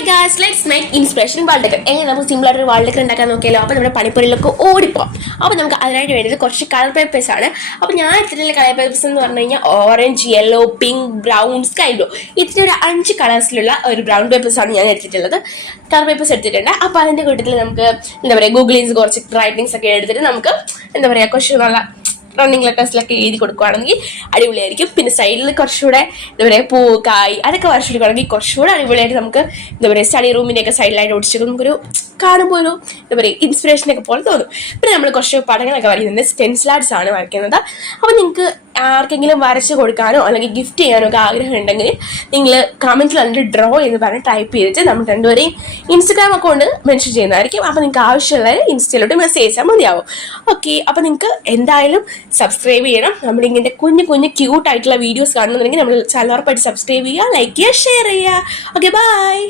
Hi guys, let's make inspiration world decor. എങ്ങനെ നമുക്ക് simple ആയിട്ട് ഒരു വേൾഡ് ഡെക്കർ ഉണ്ടാക്കാൻ നോക്കിയാലോ? അപ്പോൾ നമ്മുടെ പണിപ്പുരയിലൊക്കെ ഓടിപ്പോവാം. അപ്പോൾ നമുക്ക് അതിനായിട്ട് വേണ്ടത് കുറച്ച് കളർ പേപ്പേഴ്സ് ആണ്. അപ്പോൾ ഞാൻ എടുത്തിട്ടുള്ള കളർ പേപ്പേഴ്സ് എന്ന് പറഞ്ഞു കഴിഞ്ഞാൽ orange, yellow, pink, brown, sky blue. ഇതിൻ്റെ ഒരു 5 കളേഴ്സിലുള്ള ഒരു ബ്രൗൺ പേപ്പേഴ്സ് ആണ് ഞാൻ എടുത്തിട്ടുള്ളത്. കളർ പേപ്പേഴ്സ് എടുത്തിട്ടുണ്ട്. അപ്പോൾ അതിൻ്റെ കൂട്ടത്തിൽ നമുക്ക് എന്താ പറയുക, ഗൂഗിളിൽ നിന്ന് കുറച്ച് റൈറ്റിങ്സ് ഒക്കെ എടുത്തിട്ട് നമുക്ക് എന്താ പറയുക, കുറച്ച് നല്ല റണ്ണിങ് ലെറ്റേഴ്സിലൊക്കെ എഴുതി കൊടുക്കുകയാണെങ്കിൽ അടിപൊളിയായിരിക്കും. പിന്നെ സൈഡിൽ കുറച്ചുകൂടെ എന്താ പറയുക, പൂ, കായ് അതൊക്കെ വരച്ചെടുക്കുകയാണെങ്കിൽ കുറച്ചുകൂടെ അടിപൊളിയായിട്ട് നമുക്ക് എന്താ പറയുക, സ്റ്റഡി റൂമിൻ്റെയൊക്കെ സൈഡിലായിട്ട് ഒടിച്ചിട്ട് നമുക്കൊരു കാണുമ്പോൾ ഒരു എന്താ പറയുക, ഇൻസ്പിറേഷനൊക്കെ പോലെ തോന്നും. പിന്നെ നമ്മൾ കുറച്ച് പടങ്ങളൊക്കെ വരയ്ക്കുന്നത് സ്റ്റെൻസിൽ ആർട്സ് ആണ് വരയ്ക്കുന്നത്. അപ്പോൾ നിങ്ങൾക്ക് ആർക്കെങ്കിലും വരച്ച് കൊടുക്കാനോ അല്ലെങ്കിൽ ഗിഫ്റ്റ് ചെയ്യാനോ ഒക്കെ ആഗ്രഹം ഉണ്ടെങ്കിൽ നിങ്ങൾ കമൻറ്റിൽ വന്നിട്ട് ഡ്രോ എന്ന് പറഞ്ഞ് ടൈപ്പ് ചെയ്തിട്ട് നമ്മൾ രണ്ടുപേരെയും ഇൻസ്റ്റഗ്രാം അക്കൗണ്ട് മെൻഷൻ ചെയ്യുന്നതായിരിക്കും. അപ്പോൾ നിങ്ങൾക്ക് ആവശ്യമുള്ള ഇൻസ്റ്റയിലോട്ട് മെസ്സേജ് അയച്ചാൽ മതിയാവും. ഓക്കെ, അപ്പോൾ നിങ്ങൾക്ക് എന്തായാലും സബ്സ്ക്രൈബ് ചെയ്യണം. നമ്മളിങ്ങനത്തെ കുഞ്ഞു കുഞ്ഞു ക്യൂട്ടായിട്ടുള്ള വീഡിയോസ് കാണുന്നുണ്ടെങ്കിൽ നമ്മൾ ചാനൽ ഉറപ്പായിട്ട് സബ്സ്ക്രൈബ് ചെയ്യുക, ലൈക്ക് ചെയ്യുക, ഷെയർ ചെയ്യുക. Okay, by.